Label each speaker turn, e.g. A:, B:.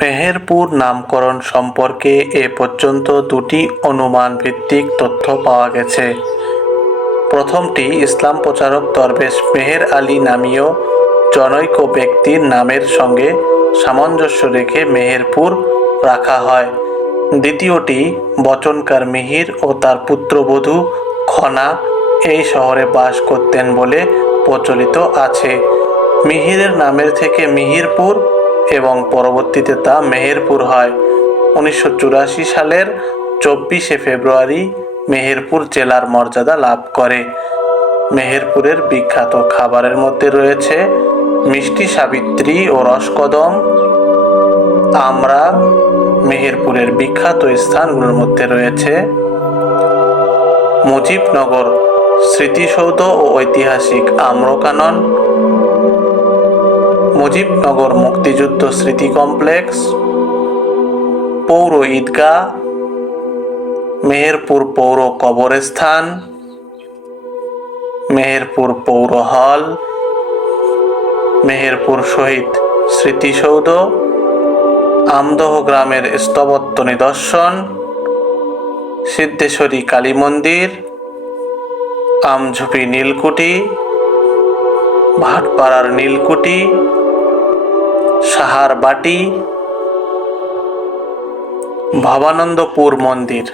A: মেহেরপুর নামকরণ সম্পর্কে এ পর্যন্ত দুটি অনুমান ভিত্তিক তথ্য পাওয়া গেছে। প্রথমটি ইসলাম প্রচারক দরবেশ মেহের আলী নামীয় জনৈক ব্যক্তির নামের সঙ্গে সামঞ্জস্য রেখে মেহেরপুর রাখা হয়। দ্বিতীয়টি বচনকার মিহির ও তার পুত্রবধূ খনা এই শহরে বাস করতেন বলে প্রচলিত আছে। মিহিরের নামের থেকে মিহিরপুর এবং পরবর্তীতে তা মেহেরপুর হয়। উনিশশো চুরাশি সালের চব্বিশে ফেব্রুয়ারি মেহেরপুর জেলার মর্যাদা লাভ করে। মেহেরপুরের বিখ্যাত খাবারের মধ্যে রয়েছে মিষ্টি সাবিত্রী ও রসকদম আমরা মেহেরপুরের বিখ্যাত স্থানগুলোর মধ্যে রয়েছে মুজিবনগর, স্মৃতিসৌধ ও ঐতিহাসিক আম্রকানন মুজিবনগর মুক্তিযুদ্ধ স্মৃতি কমপ্লেক্স, পৌর ঈদগাহ, মেহেরপুর পৌর কবরস্থান, মেহেরপুর পৌর হল, মেহেরপুর শহীদ স্মৃতিসৌধ, আমদহ গ্রামের স্তবত্ব নিদর্শন, সিদ্ধেশ্বরী কালী মন্দির, আমঝুপি নীলকুঠি, ভাটপাড়ার নীলকুঠি সাহার বাটি ভবানন্দপুর মন্দির।